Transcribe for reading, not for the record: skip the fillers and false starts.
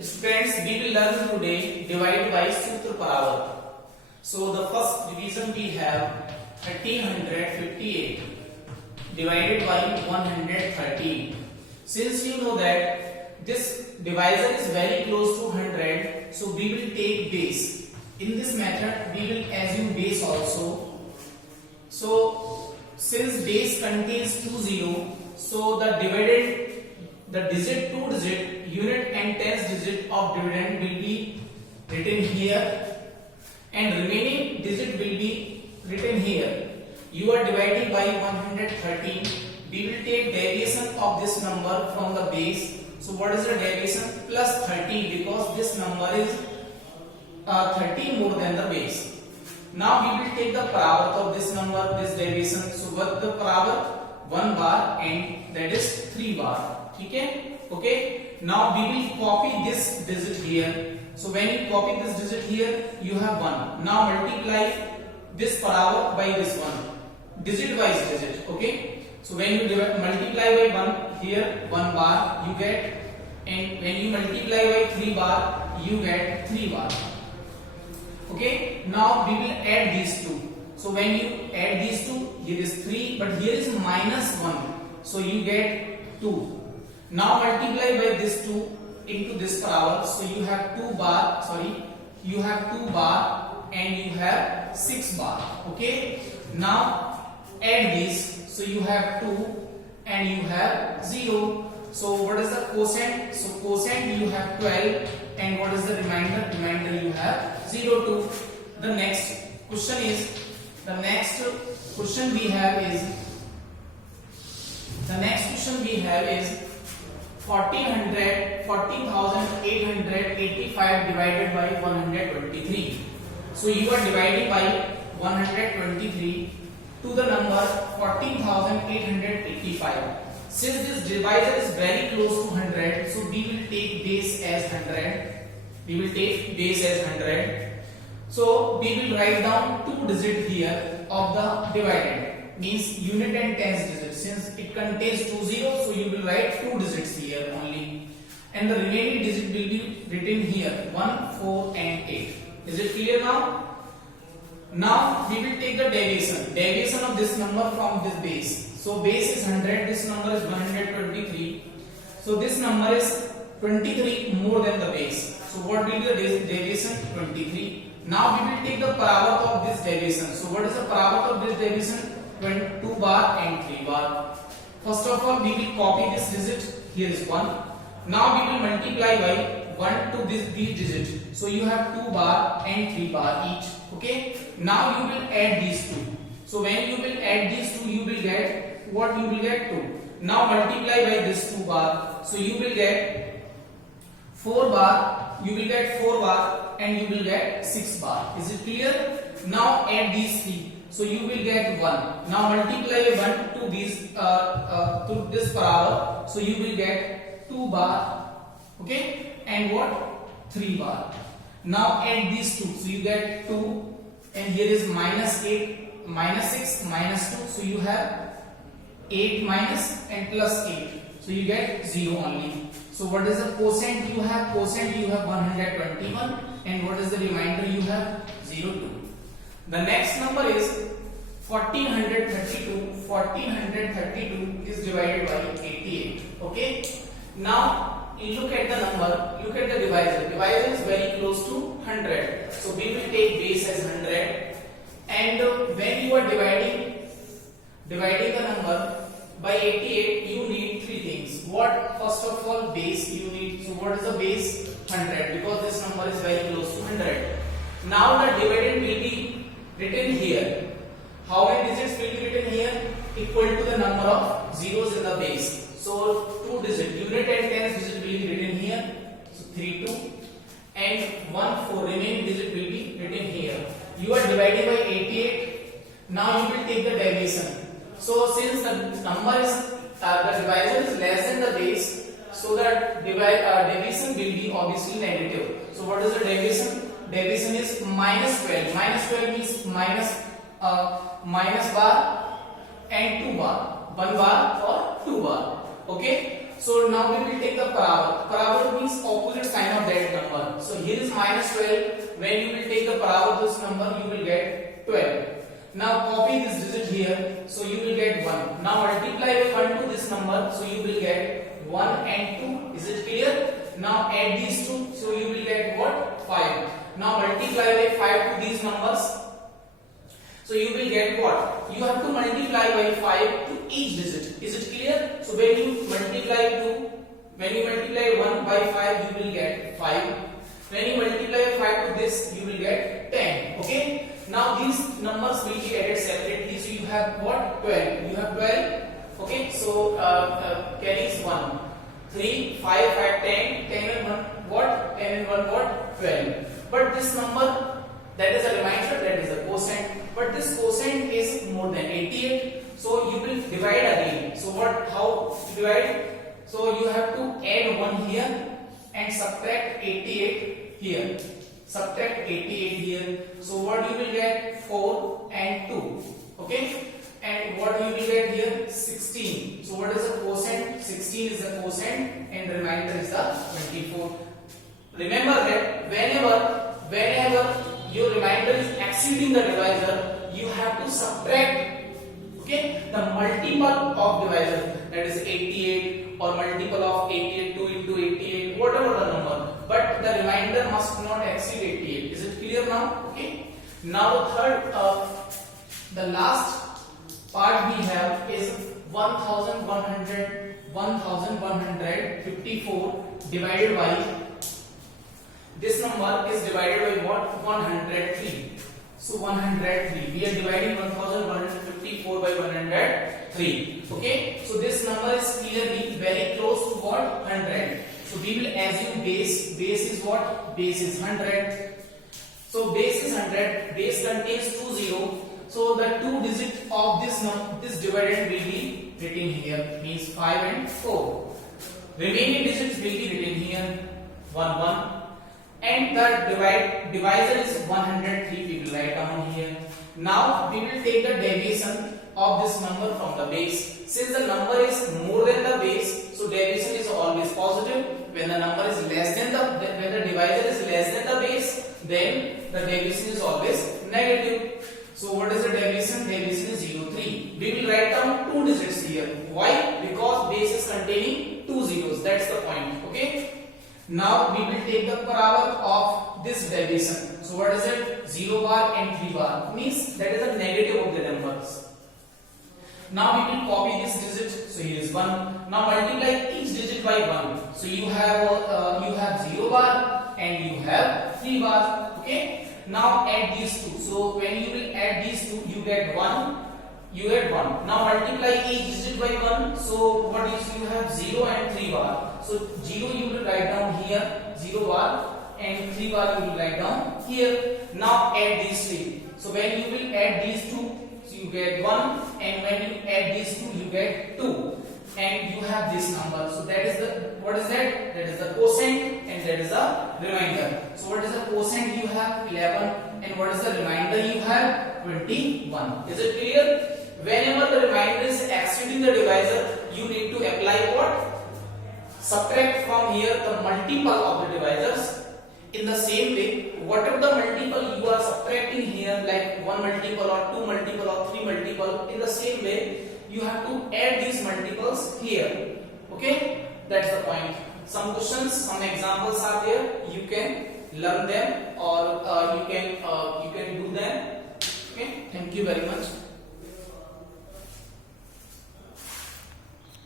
Students, we will learn today divide by Sutra Paravar. So the first division we have 1358 divided by 113. Since you know that this divisor is very close to 100, so we will take base. In this method, we will assume base also. So since base contains 20, so the digit 2 digit unit and tens digit of dividend will be written here and remaining digit will be written here. You are dividing by 113. We will take deviation of this number from the base. So what is the deviation? Plus 30, because this number is 30 more than the base. Now we will take the power of this number, this deviation. So what the power? 1 bar and that is 3 bar. Okay. Now we will copy this digit here. So when you copy this digit here, you have 1. Now multiply this power by this one, digit wise digit. Okay. So when you multiply by 1 here, 1 bar you get, and when you multiply by 3 bar, you get 3 bar. Okay. Now we will add these two. So when you add these two, here is 3, but here is minus 1. So you get 2. Now multiply by this 2 into this power. So you have 2 bar, you have 2 bar and you have 6 bar. Okay. Now add this. So you have 2 and you have 0. So what is the quotient? So quotient you have 12 and what is the remainder? Remainder you have 0, 2. The next question we have is 40,885 divided by 123. So you are dividing by 123 to the number 14,885. Since this divisor is very close to 100, so we will take base as 100. So we will write down 2 digit here of the dividend, means unit and tens digit. Since it contains 2 zeros, so you will write 2 digits here only, and the remaining digit will be written here 1, 4 and 8. Is it clear now? Now we will take the deviation of this number from this base. So base is 100, this number is 123. So this number is 23 more than the base. So what will be the deviation? 23. Now we will take the power of this deviation. So what is the power of this deviation? 2 bar and 3 bar. First of all, we will copy this digit. Here is 1. Now we will multiply by 1 to this digit. So you have 2 bar and 3 bar each. Okay. Now you will add these two. So when you will add these two, you will get what? You will get 2. Now multiply by this 2 bar. So you will get 4 bar. You will get 4 bar and you will get 6 bar. Is it clear? Now add these 3. So you will get 1. Now multiply by 1 to these to this power. So you will get 2 bar. Okay, and what? 3 bar. Now add these 2. So you get 2, and here is minus 8, minus 6, minus 2. So you have 8 minus and plus 8. So you get 0 only. So what is the quotient you have? Quotient you have 121, and what is the remainder? You have 0, 2. The next number is 1432. 1432 is divided by 88. Okay. Now you look at the number, look at the divisor. Divisor is very close to 100. So we will take base as 100. And when you are dividing the number by 88, you need 3 things. What? First of all, base you need. So what is the base? 100, because this number is very close to 100. Now the dividend will be written here. How many digits will be written here? Equal to the number of zeros in the base. So 2 digit, unit and tens digit will be written here. So 3, 2 and 1, 4 remaining digit will be written here. You are dividing by 88. Now you will take the deviation. So since the number is the divisor is less than the base, so that deviation will be obviously negative. So what is the deviation? Deviation is minus 12. Minus 12 means minus bar and 2 bar. 1 bar or 2 bar. Okay. So now we will take the parabola. Parabola means opposite sign of that. minus 12. When you will take the power of this number, you will get 12. Now copy this digit here, so you will get 1. Now multiply by 1 to this number, so you will get 1 and 2. Is it clear? Now add these two, so you will get what? 5. Now multiply by 5 to these numbers, so you will get what? You have to multiply by 5 to each digit. Is it clear? So when you multiply 1 by 5, you will get 5. When you multiply 5 to this, you will get 10. Okay? Now these numbers will be added separately. So you have what? 12. You have 12. Okay? So carries 1. 3, 5, 5, 10. 10 and 1 what? 10 and 1 what? 12. But this number, that is a remainder, that is a quotient. But this quotient is more than 88. So you will divide again. So what? How to divide? So you have to add 1 here and subtract 88 here. Subtract 88 here. So what you will get? 4 and 2. Okay? And what you will get here? 16. So what is the quotient? 16 is the quotient and the remainder is the 24. Remember that whenever your remainder is exceeding the divisor, you have to subtract, okay, the multiple of divisor, that is 88 or multiple of 88, 2 into 88, whatever the number, but the remainder must not exceed 88. Is it clear now? Okay. Now the last part we have is 1154 divided by, this number is divided by what? 103. So 103. We are dividing 1154 by 103. Okay. So this number is clearly very close to what? 100. So we will assume base. Base is what? Base is 100. So base is 100. Base contains 2 0. So the two digits of this dividend will be written here. Means 5 and 4. Remaining digits will be written here. 1 1. And the divisor is 103. We will write down here. Now we will take the deviation of this number from the base. Since the number is more than the base, so deviation is always positive. When the number is less than when the divisor is less than the base, then the deviation is always negative. So what is the deviation? Deviation is 03. We will write down two digits here. Why? Because base is containing two zeros. That's the point. Okay. Now we will take the power of this deviation. So what is it? 0 bar and 3 bar. Means that is a negative of the numbers. Now we will copy this digit. So here is 1. Now multiply each digit by 1. So you have 0 bar and you have 3 bar. Okay. Now add these two. So when you will add these two, you get 1. You get 1. Now multiply each digit by 1. So what is, you have 0 and 3 bar. So 0 you will write down here, 0 bar, and 3 bar you will write down here. Now add these three. So when you will add these two, so you get 1, and when you add these two, you get 2, and you have this number. So that is the, what is that? That is the quotient, and that is the remainder. So what is the quotient? You have 11, and what is the remainder? You have 21. Is it clear? Whenever the remainder is exceeding the divisor, you need to apply what? Subtract from here the multiple of the divisors. In the same way, whatever the multiple you are subtracting here, like 1 multiple or 2 multiple or 3 multiple, in the same way you have to add these multiples here. Okay, that's the point. Some questions, some examples are there. You can learn them, or you can do them. Okay, thank you very much.